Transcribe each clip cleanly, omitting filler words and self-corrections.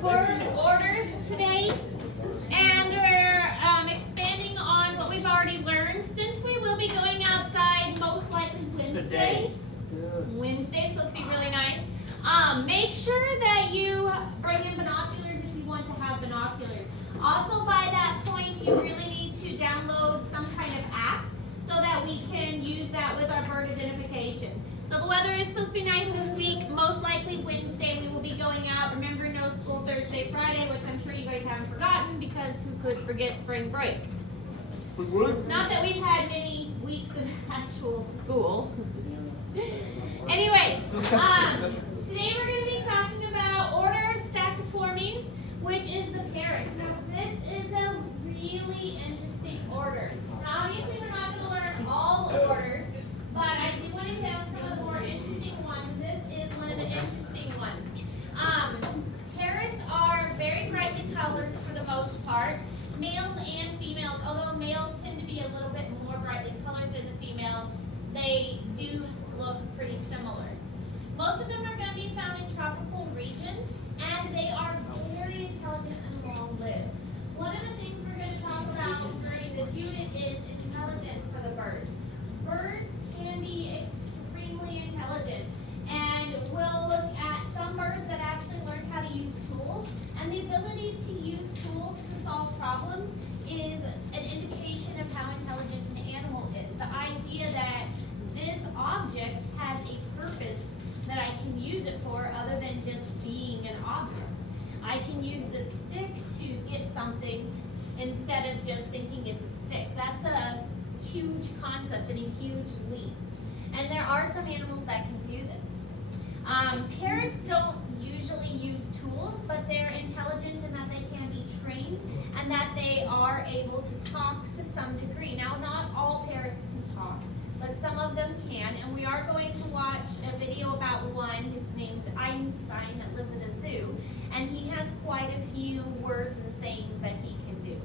bird orders today, and we're expanding on what we've already learned. Since we will be going outside most likely Wednesday. Wednesday's supposed to be really nice. Make sure that you bring in binoculars if you want to have binoculars. Also, by that point, you really need to download some kind of app so that we can use that with our bird identification. So the weather is supposed to be nice this week. Most likely Wednesday we will be going out. Remember, no school Thursday, Friday, which I'm sure you guys haven't forgotten because who could forget spring break? Not that we've had many weeks of actual school. Anyways, today we're going to be talking about order stachyformes, which is the parrots. Now this is a really interesting order. Now obviously we're not going to learn all orders, but I do want to hit on some of the more interesting ones. This is one of the interesting ones. Parrots are very brightly colored for the most part, males and females. Although males tend to be a little bit more brightly colored than the females, they do look pretty similar. Most of them are going to be found in tropical regions, and they are very intelligent and long-lived. One of the things we're going to talk about during this unit is intelligence for the birds. Birds can be extremely intelligent, and we'll look at some birds that actually learn how to use tools, and the ability to use tools to solve problems is an indication of how intelligent an animal is. The idea that this object has a purpose that I can use it for other than just being an object. I can use the stick to get something instead of just thinking it's a stick. That's a huge concept and a huge leap. And there are some animals that can do this. Parrots don't usually use tools, but they're intelligent in that they can be trained and that they are able to talk to some degree. Now, not all parrots can talk, but some of them can, and we are going to watch a video about one. He's named Einstein that lives at a zoo, and he has quite a few words and sayings that he can do.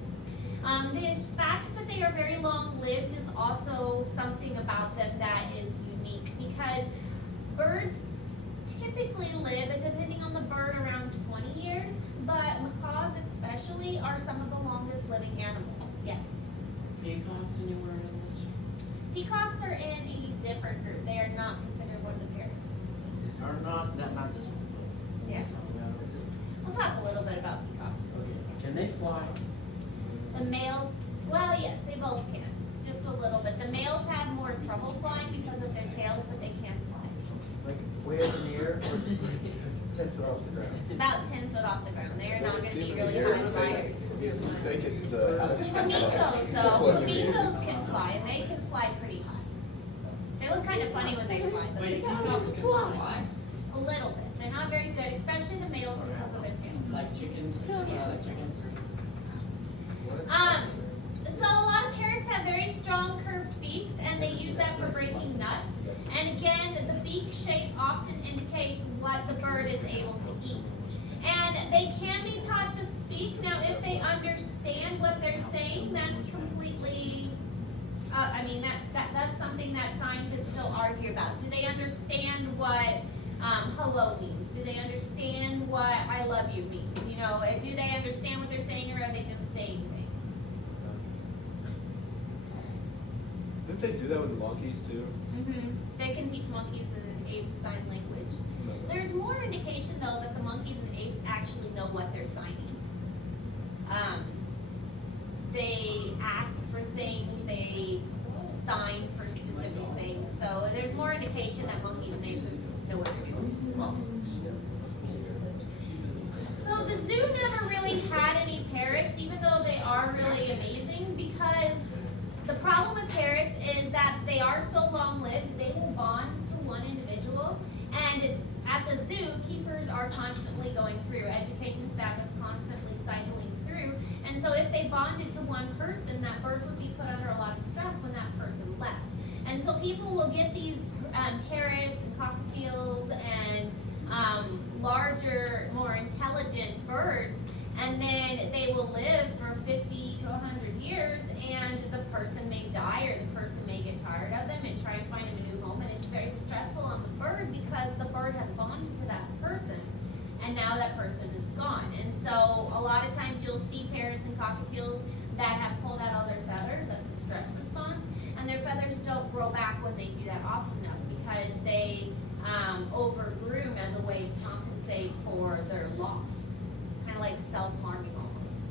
The fact that they are very long-lived is also something about them that is unique, because birds typically live, depending on the bird, around 20 years, but macaws especially are some of the longest living animals. Yes? Peacocks anywhere in this? Peacocks are in a different group. They are not considered one of the parrots. Or not, not this one. Yeah. We'll talk a little bit about peacocks. Can they fly? The males, well, yes, they both can. Just a little bit. The males have more trouble flying because of their tails, but they can fly. Like way up in the air or just 10 foot off the ground? About 10 foot off the ground. They are not going to be really high flyers. You think it's the Flamingos, though. Flamingos can fly, and they can fly pretty high. They look kind of funny when they fly, but they can fly? a little bit. They're not very good, especially the males because of their tail. Like chickens? Like chickens? So a lot of parrots have very strong curved beaks, and they use that for breaking nuts. And again, the beak shape often indicates what the bird is able to eat. And they can be taught to speak. Now, if they understand what they're saying, that's completely, that's something that scientists still argue about. Do they understand what hello means? Do they understand what I love you means? You know, do they understand what they're saying, or are they just saying things? Didn't they do that with the monkeys too? They can teach monkeys and apes sign language. There's more indication though that the monkeys and apes actually know what they're signing. They ask for things, they sign for specific things. So there's more indication that monkeys and apes know what they're doing. So the zoo never really had any parrots, even though they are really amazing, because the problem with parrots is that they are so long-lived, they will bond to one individual, and at the zoo, keepers are constantly going through. Education staff is constantly cycling through, and so if they bonded to one person, that bird would be put under a lot of stress when that person left. And so people will get these parrots and cockatiels and larger, more intelligent birds, and then they will live for 50 to 100 years, and the person may die or the person may get tired of them and try and find them a new home, and it's very stressful on the bird because the bird has bonded to that person, and now that person is gone. gone. And so a lot of times you'll see parents and cockatiels that have pulled out all their feathers. That's a stress response. And their feathers don't grow back when they do that often enough because they overgroom as a way to compensate for their loss. It's kind of like self-harming almost.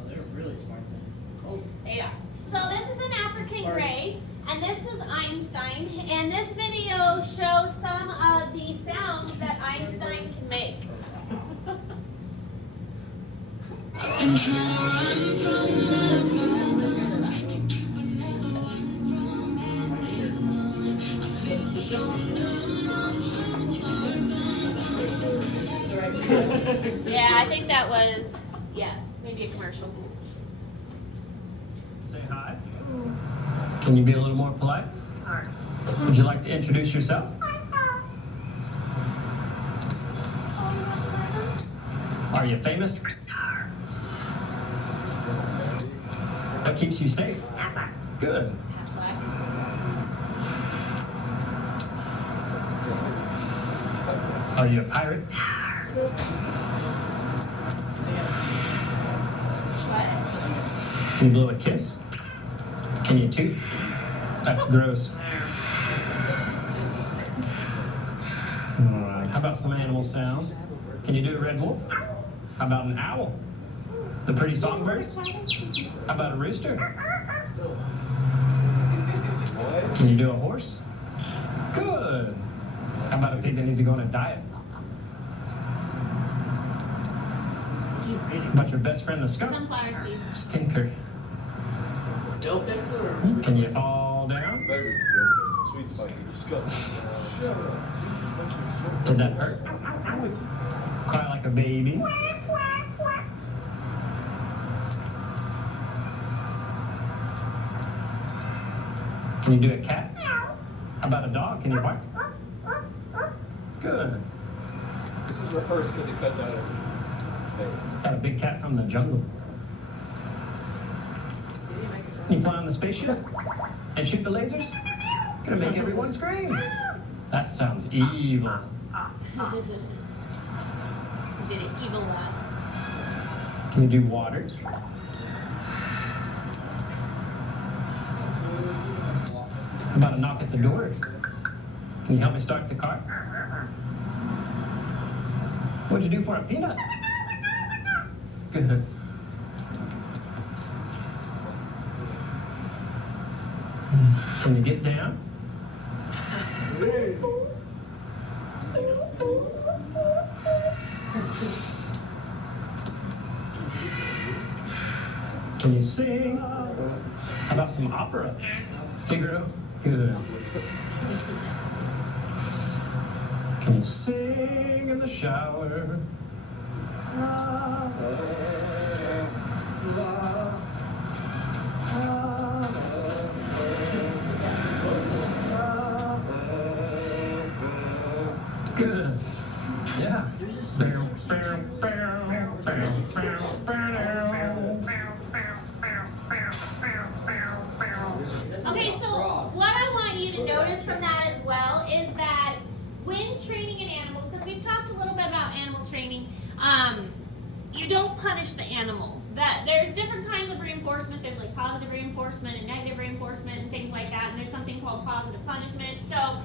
Oh, they're really smart then. Oh, they are. So this is an African gray, and this is Einstein, and this video shows some of the sounds that Einstein can make. Yeah, I think that was, maybe a commercial. Say hi. Can you be a little more polite? Would you like to introduce yourself? Are you famous? What keeps you safe? Good. Are you a pirate? Can you blow a kiss? Can you toot? That's gross. Alright, how about some animal sounds? Can you do a red wolf? How about an owl? The pretty songbirds? How about a rooster? Can you do a horse? Good. How about a pig that needs to go on a diet? How about your best friend the skunk? Sunflower seeds. Stinker. Bill Pickler or? Can you fall down? Better be sweet like skunk. Did that hurt? Cry like a baby. Can you do a cat? How about a dog? Can you bark? Good. This is rehearsed because it cuts out everything. Got a big cat from the jungle. Can you fly on the spaceship? And shoot the lasers? Gonna make everyone scream. That sounds evil. Did it evil laugh? Can you do water? How about a knock at the door? Can you help me start the car? What'd you do for a peanut? Good. Can you get down? Can you sing? How about some opera? Figaro? Good. Can you sing in the shower? Good. Yeah. Okay, so what I want you to notice from that as well is that when training an animal, because we've talked a little bit about animal training, you don't punish the animal. That there's different kinds of reinforcement. There's like positive reinforcement and negative reinforcement and things like that. And there's something called positive punishment. So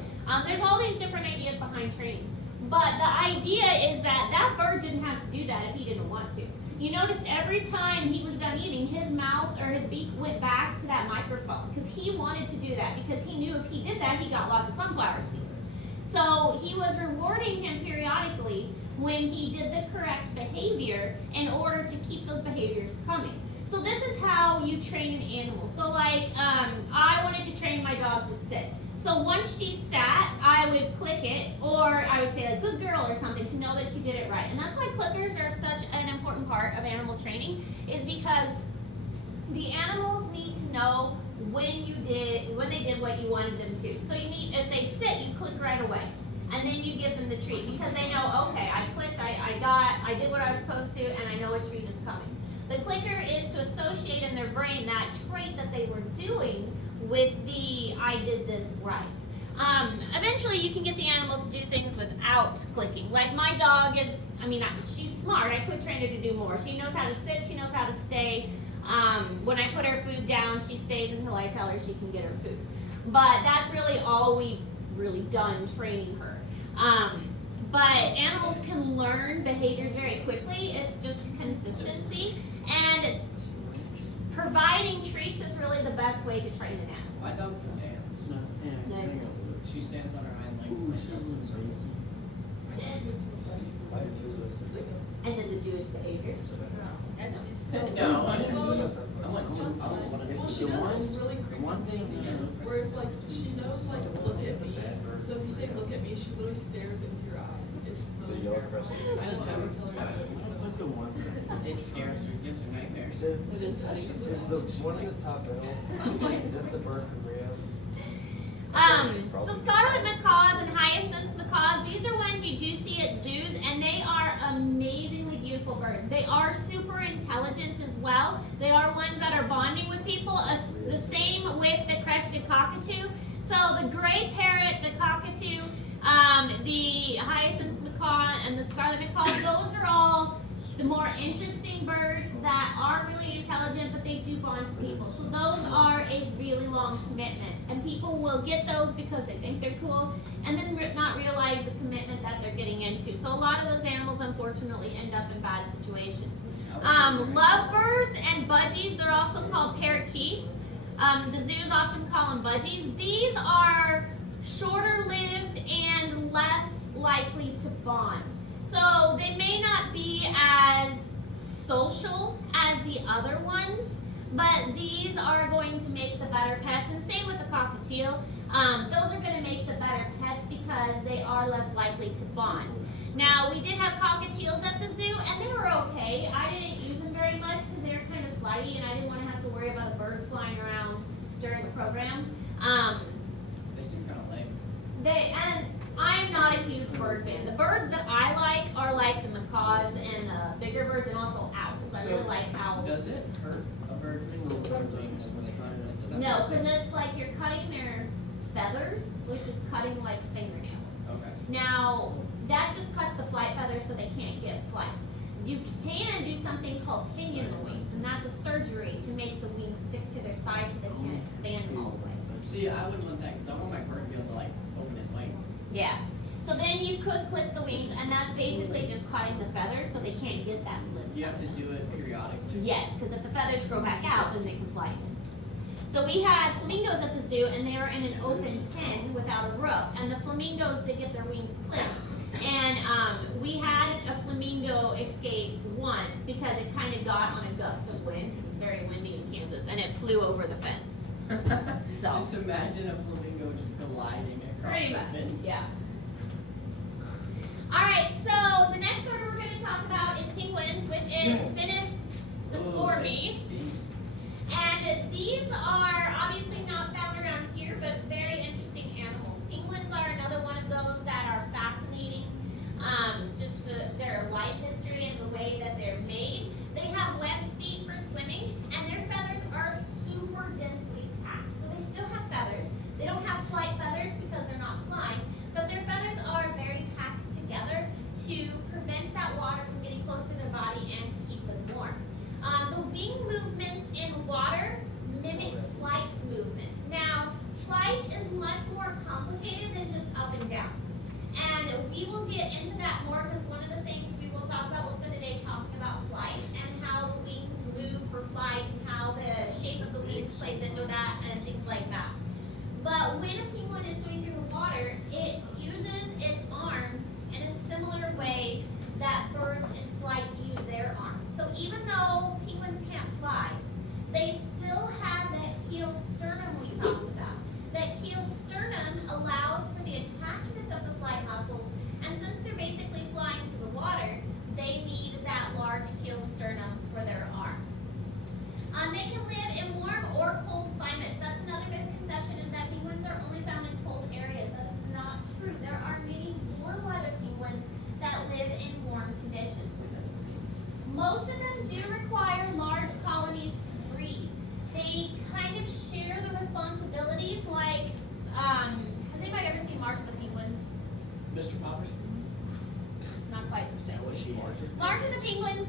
there's all these different ideas behind training. But the idea is that that bird didn't have to do that if he didn't want to. You noticed every time he was done eating, his mouth or his beak went back to that microphone because he wanted to do that because he knew if he did that, he got lots of sunflower seeds. So he was rewarding him periodically when he did the correct behavior in order to keep those behaviors coming. So this is how you train an animal. So like, I wanted to train my dog to sit. So once she sat, I would click it, or I would say like, good girl or something to know that she did it right. And that's why clickers are such an important part of animal training, is because the animals need to know when they did what you wanted them to. So you need, if they sit, you click right away. And then you give them the treat because they know, okay, I clicked, I did what I was supposed to, and I know a treat is coming. The clicker is to associate in their brain that trait that they were doing with the I did this right. Eventually you can get the animal to do things without clicking. Like my dog is, she's smart. I could train her to do more. She knows how to sit, she knows how to stay. When I put her food down, she stays until I tell her she can get her food. But that's really all we've really done training her. But animals can learn behaviors very quickly. It's just consistency. And providing treats is really the best way to train an animal. My dog can dance. Nice. She stands on her hind legs and she does circles. And does it do its behavior? No, I don't want to. Well, she does this really creepy One thing, where if like she knows like look at me, so if you say look at me, she literally stares into your eyes. It's really terrifying. I just never tell her to do it. What the one? it scares her, gives her nightmares. Is the one in the top middle? Is that the bird from Rio? So scarlet macaws and hyacinth macaws, these are ones you do see at zoos, and they are amazingly beautiful birds. They are super intelligent as well. They are ones that are bonding with people, the same with the crested cockatoo. So the gray parrot, the cockatoo, the hyacinth macaw, and the scarlet macaw, those are all the more interesting birds that aren't really intelligent, but they do bond to people. So those are a really long commitment. And people will get those because they think they're cool, and then not realize the commitment that they're getting into. So a lot of those animals, unfortunately, end up in bad situations. Lovebirds and budgies, they're also called parakeets. The zoos often call them budgies. These are shorter lived and less likely to bond. So they may not be as social as the other ones, but these are going to make the better pets, and same with the cockatiel. Those are going to make the better pets because they are less likely to bond. Now, we did have cockatiels at the zoo, and they were okay. I didn't use them very much because they were kind of flighty, and I didn't want to have to worry about a bird flying around during the program. They seem kind of lame. And I'm not a huge bird fan. The birds that I like are like the macaws and the bigger birds, and also owls. I really like owls. Does it hurt a bird with their wings when they cut it? Does that No, hurt? because it's like you're cutting their feathers, which is cutting like fingernails. Okay. Now, that just cuts the flight feathers so they can't get flight. You can do something called pinion the wings, and that's a surgery to make the wings stick to their sides so they can expand all the way. See, I wouldn't want that because I want my bird to be able to like open its wings. Yeah. So then you could clip the wings, and that's basically just cutting the feathers so they can't get that lift. You have to do it periodically. Yes, because if the feathers grow back out, then they can fly again. So we had flamingos at the zoo, and they were in an open pen without a roof. And the flamingos did get their wings clipped. And we had a flamingo escape once because it kind of got on a gust of wind, because it's very windy in Kansas, and it flew over the fence. So Just imagine a flamingo just gliding across pretty the much, fence. yeah. All right, so the next order we're going to talk about is penguins, which is Finis ciformes. And these are obviously not found around here, but very interesting animals. Penguins are another one of those that are fascinating, their life history and the way that they're made. They have webbed feet for swimming, and their feathers are super densely packed. So they still have feathers. They don't have flight feathers because they're not flying, but their feathers are very packed together to prevent that water from getting close to their body and to keep them warm. The wing movements in water mimic flight movements. Now, flight is much more complicated than just up and down. And we will get into that more because one of the things we will talk about, we'll spend a day talking about flight and how the wings move for flight and how the shape of the wings plays into that and things like that. But when a penguin is swimming through the water, it uses its arms in a similar way that birds in flight use their arms. So even though penguins can't fly, they still have that keeled sternum we talked about. That keeled sternum allows for the attachment of the flight muscles, and since they're basically flying through the water, they need that large keeled sternum for their arms. They can live in warm or cold climates. That's another misconception, is that penguins are only found in cold areas. That is not true. There are many warm weather penguins that live in warm conditions. Most of them do require large colonies to breed. They kind of share the responsibilities, like, has anybody ever March of the Penguins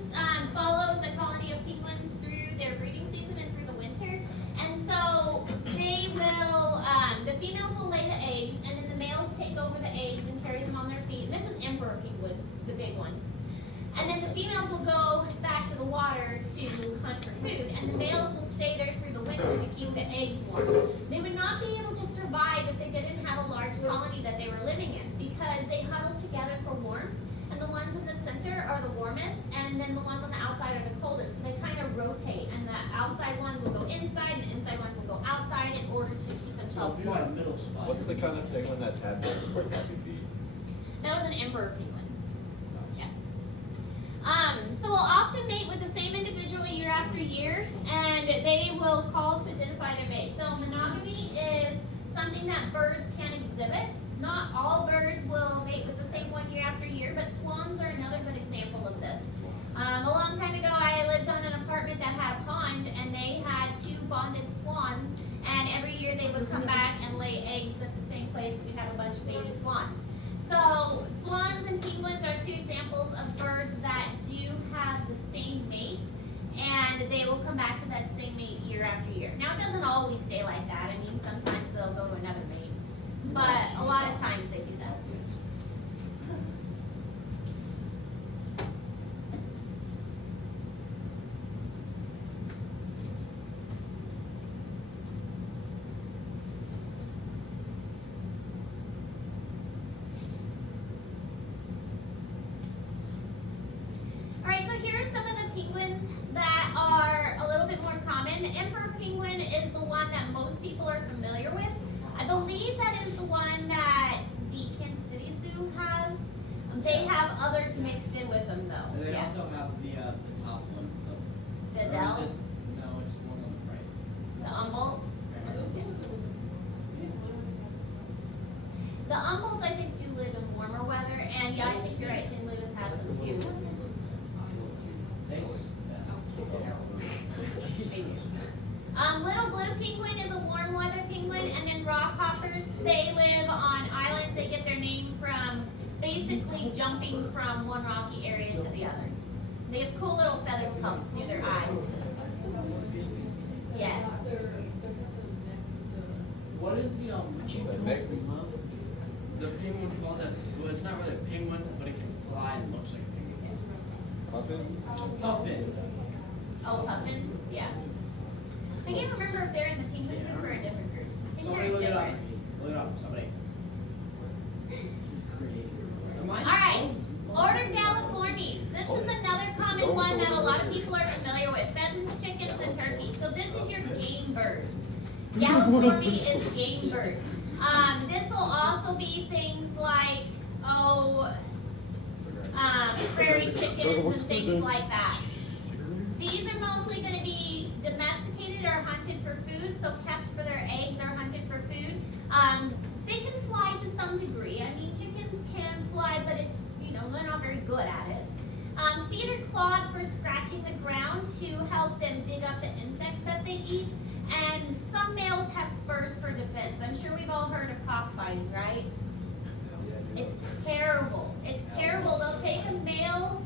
follows a colony of penguins through their breeding season and through the winter. And so they will, the females will lay the eggs, and then the males take over the eggs and carry them on their feet. And this is emperor penguins, the big ones. And then the females will go back to the water to hunt for food, and the males will stay there through the winter to keep the eggs warm. They would not be able to survive if they didn't have a large colony that they were living in, because they huddle together for warmth, and the ones in the center are the warmest, and then the ones on the outside are the coldest. So they kind of rotate, and the outside ones will go inside, and the inside ones will go outside in order to keep So themselves if you're in warm. the middle spot. What's the kind of penguin that tadpoles with happy feet? That was an emperor penguin. Yeah. So we'll often mate with the same individual year after year, and they will call to identify their mate. So monogamy is something that birds can exhibit. Not all birds will mate with the same one year after year, but swans are another good example of this. A long time ago, I lived on an apartment that had a pond, and they had 2 bonded swans, and every year they would come back and lay eggs at the same place. We had a bunch of baby swans. So swans and penguins are 2 examples of birds that do have the same mate, and they will come back to that same mate year after year. Now, it doesn't always stay like that. I mean, sometimes they'll go to another mate, but a lot of times they do that. Alright, so here are some of the penguins that are a little bit more common. The emperor penguin is the one that most people are familiar with. I believe that is the one that the Kansas City Zoo has. They have others mixed in with them though. And they Yeah. also have the top ones though. The Or is Dell, it- No, it's one on the right. the Humboldt. Are those the ones that were St. Louis? The Humboldts I think do live in warmer weather, and yeah, I think you're right, St. Louis has them too. Little blue penguin is a warm weather penguin, and then rock hoppers, they live on islands. They get their name from basically jumping from one rocky area to the other. They have cool little feather tufts near their eyes. Yeah. They're got the neck with What is the The neck. the penguin called that? Well, it's not really a penguin, but it can fly and looks like a penguin. Puffin? Puffin. Oh, puffins? Yeah. I can't remember if they're in the penguin group or a different group. I think Somebody they're look it up. different. Look it up. Somebody. Alright, order Galliformes. This is another common one that a lot of people are familiar with. Pheasants, chickens, and turkeys. So this is your game birds. Galliforme is game birds. This will also be things like, prairie chickens and things like that. These are mostly going to be domesticated or hunted for food, so kept for their eggs or hunted for food. They can fly to some degree. I mean, chickens can fly, but it's, they're not very good at it. Feet are clawed for scratching the ground to help them dig up the insects that they eat. And some males have spurs for defense. I'm sure we've all heard of cockfighting, right? It's terrible. It's terrible. They'll take a male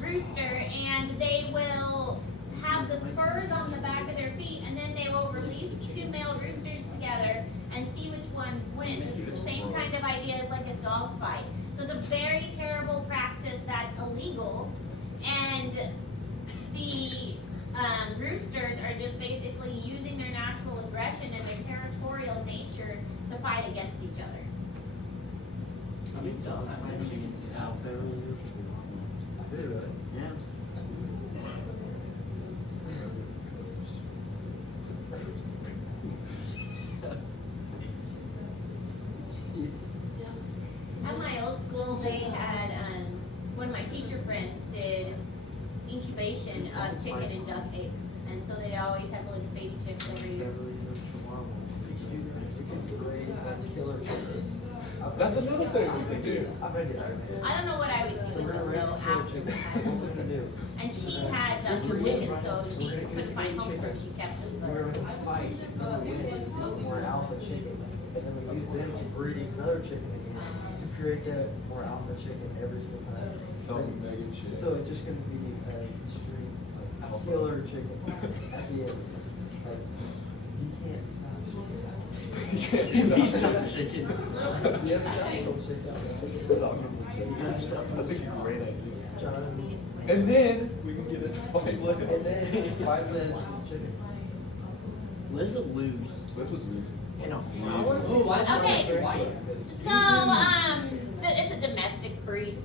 rooster and they will have the spurs on the back of their feet, and then they will release 2 male roosters together and see which ones win. It's the same kind of idea as like a dog fight. So it's a very terrible practice that's illegal, and the roosters are just basically using their natural aggression and their territorial nature to fight against each other. I mean, sometimes chickens get out there. Did it really? Yeah. At my old school, they had, one of my teacher friends did incubation of chicken and duck eggs. And so they always had little baby chicks every year. Killer chickens. That's another thing we can do. I've had it. I don't know what I would do with them though after. What we're gonna do? And she had ducks and chickens, so she couldn't find homes where she kept them. We're But gonna fight. More alpha chicken, and then we use them to breed another chicken again to create that more alpha chicken every single time. Some Megan shit. So it's just gonna be straight like killer chicken at the end. Like, you can't stop. chicken. You have to stop little chicken. That's a great idea. John. And then we can get it to 5 lives. And then 5 lives chicken. Liz would lose. This was losing. In a Ooh, why is Okay. it white? So, it's a domestic breed.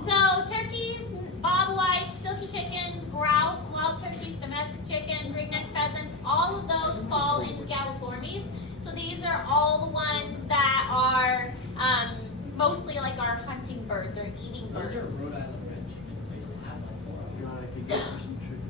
So, turkeys, bob whites, silky chickens, grouse, wild turkeys, domestic chickens, ringneck pheasants, all of those fall into galliformes. So these are all the ones that are mostly like our hunting birds or eating Those are birds. Rhode Island red chickens. I used to have like 4 of them. God, I could get you some chicken.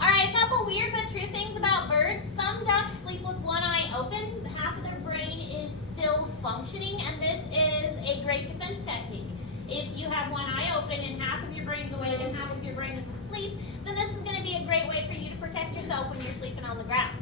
Alright, a couple weird but true things about birds. Some ducks sleep with one eye open. Half of their brain is still functioning, and this is a great defense technique. If you have one eye open and half of your brain's awake and half of your brain is asleep, then this is going to be a great way for you to protect yourself when you're sleeping on the ground.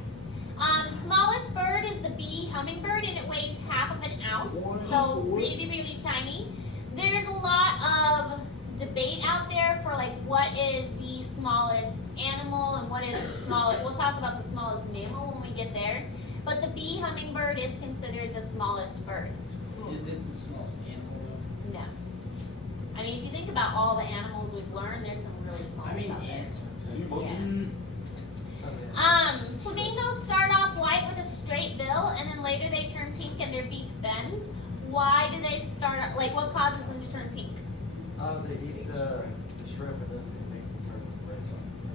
Smallest bird is the bee hummingbird, and it weighs half of an ounce, so really, really tiny. There's a lot of debate out there for like what is the smallest animal and what is the smallest, we'll talk about the smallest mammal when we get there, but the bee hummingbird is considered the smallest bird. Is it the smallest animal No. I mean, if you think about all the animals we've learned, there's some really small though? I mean, ones out there. ants. Flamingos start off white with a straight bill, and then later they turn pink and their beak bends. Why do they start, like what causes them to turn pink? They eat the shrimp and then it makes them turn red.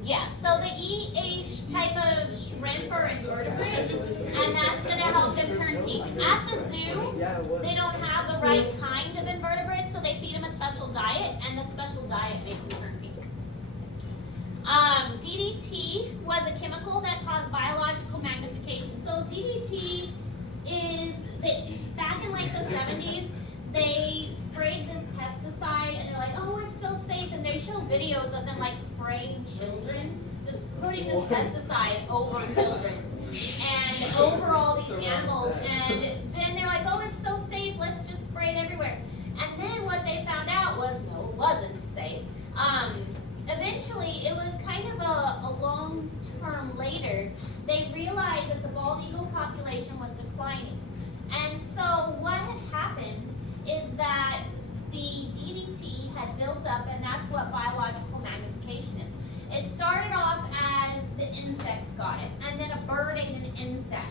Yes, so they eat a type of shrimp or invertebrate, and that's going to help them turn pink. At the zoo, Yeah, it was. they don't have the right kind of invertebrates, so they feed them a special diet, and the special diet makes them turn pink. DDT was a chemical that caused biological magnification. So DDT is, back in like the 70s, they sprayed this pesticide, and they're like, oh, it's so safe, and they show videos of them like spraying children, just putting this pesticide over children and over all these animals, and then they're like, oh, it's so safe, let's just spray it everywhere. And then what they found out was, no, it wasn't safe. Eventually, it was kind of a long term later, they realized that the bald eagle population was declining. And so what had happened is that the DDT had built up, and that's what biological magnification is. It started off as the insects got it, and then a bird ate an insect.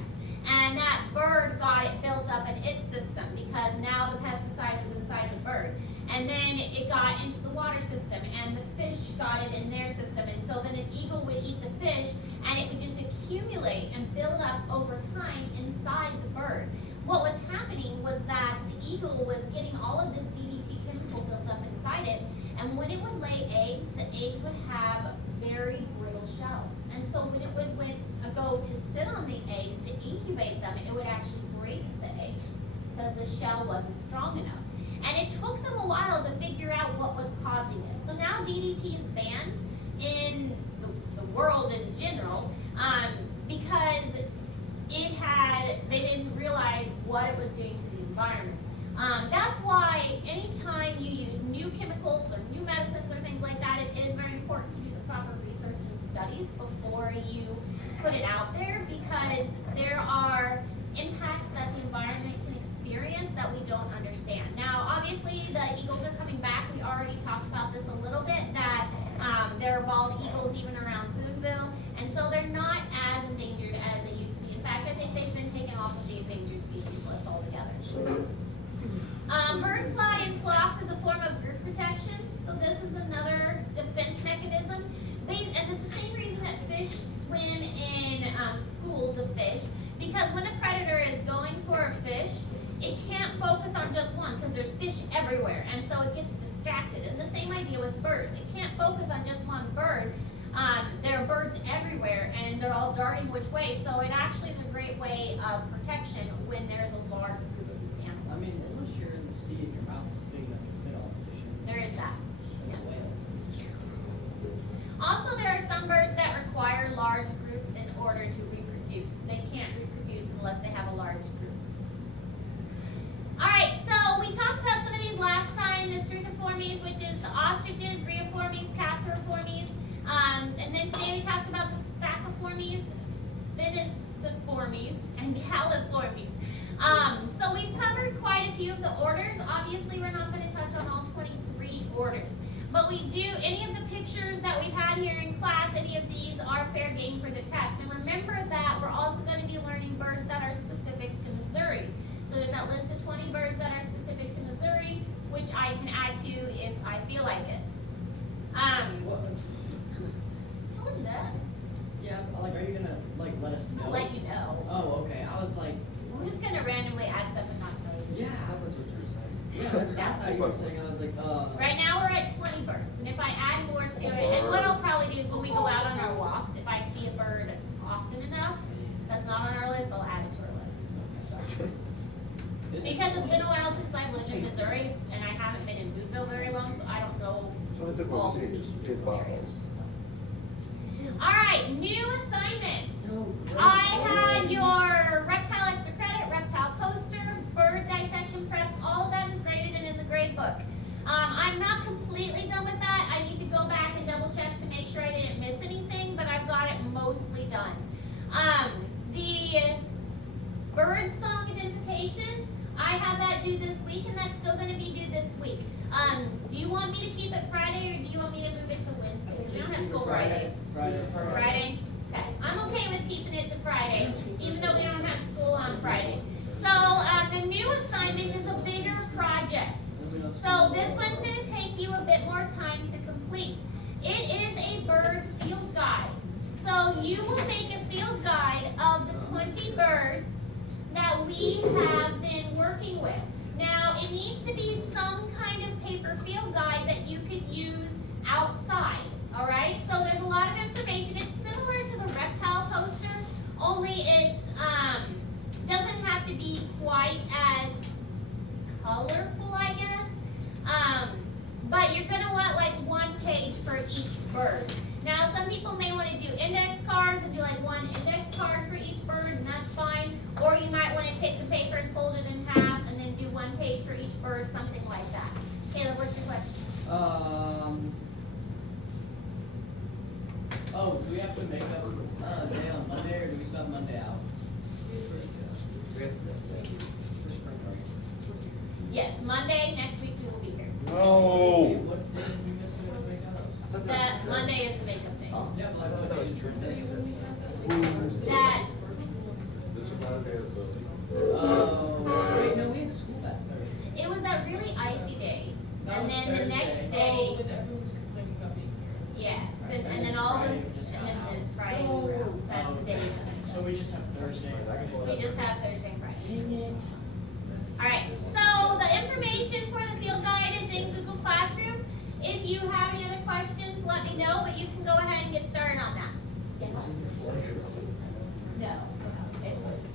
And that bird got it built up in its system because now the pesticide was inside the bird. And then it got into the water system, and the fish got it in their system. And so then an eagle would eat the fish, and it would just accumulate and build up over time inside the bird. What was happening was that the eagle was getting all of this DDT chemical built up inside it, and when it would lay eggs, the eggs would have very brittle shells. And so when it would go to sit on the eggs to incubate them, it would actually break the eggs because the shell wasn't strong enough. And it took them a while to figure out what was causing it. So now DDT is banned in the world in general because they didn't realize what it was doing to the environment. That's why anytime you use new chemicals or new medicines or things like that, it is very important to do the proper research and studies before you put it out there, because there are impacts that the environment can experience that we don't understand. Now, obviously, the eagles are coming back. We already talked about this a little bit, that there are bald eagles even around Boonville, and so they're not as endangered as they used to be. In fact, I think they've been taken off of the endangered species list altogether. Birds fly in flocks as a form of group protection, so this is another defense mechanism. And it's the same reason that fish swim in schools of fish, because when a predator is going for a fish, it can't focus on just one because there's fish everywhere, and so it gets distracted. And the same idea with birds. It can't focus on just one bird. There are birds everywhere, and they're all darting which way, so it actually is a great way of protection when there's a large group of these animals. I mean, unless you're in the sea and your mouth is big enough to fit all the fish in. There is that. No way. Also, there are some birds that require large groups in order to reproduce. They can't reproduce unless they have a large group. All right, so we talked about some of these last But we do, any of the pictures that we've had here in class, any of these are fair game for the test. And remember that we're also going to be learning birds that are specific to Missouri. So there's that list of 20 birds that are specific to Missouri, which I can add to if I feel like it. Told you that. Yeah, like, are you gonna, like, let us know? I'll let you know. Oh, okay, I was like, I'm just gonna randomly add stuff and not tell you. yeah. That's what you were saying. Yeah, that's what I thought you were saying, I was like, Right now we're at 20 birds, and if I add more to it, and what I'll probably do is when we go out on our walks, if I see a bird often enough that's not on our list, I'll add it to our list. Because it's been a while since I've lived in Missouri, and I haven't been in Boonville very long, so I don't know all the species in this area. All right, new assignment. I had your reptile extra credit, reptile poster, bird dissection prep, all of that is graded and in the grade book. I'm not completely done with that. I need to go back and double check to make sure I didn't miss anything, but I've got it mostly done. The bird song identification, I have that due this week, and that's still gonna be due this week. Do you want me to keep it Friday, or do you want me to move it to Wednesday? We don't have school Friday. Friday? Okay, I'm okay with keeping it to Friday, even though we don't have school on Friday. So, the new assignment is a bigger project. So this one's gonna take you a bit more time to complete. It is a bird field guide. So you will make a field guide of the 20 birds that we have been working with. Now, it needs to be some kind of paper field guide that you could use outside, all right? So there's a lot of information. It's similar to the reptile poster, only it's doesn't have to be quite as colorful, I guess. But you're gonna want like one page for each bird. Now, some people may want to do index cards and do like one index card for each bird, and that's fine. Or you might want to take some paper and fold it in half and then do one page for each bird, something like that. Caleb, what's your question? Oh, do we have to make up a day on Monday, or do we sub Monday out? Yes, Monday, next week we will be here. No. What day did we miss to make up? That Monday is the makeup day. Yeah, but like, what day is your day? That, Oh, wait, no, we had school that Thursday. it was that really icy day. That And was then the Thursday. next Oh, day, when everyone was complaining about being here. yes, and then all the, and then Friday we were out. That's the day. So we just have Thursday. We just have Thursday and Friday. Dang it. Alright, so the information for the field guide is in Google Classroom. If you have any other questions, let me know, but you can go ahead and get started on that. Yes? No, it's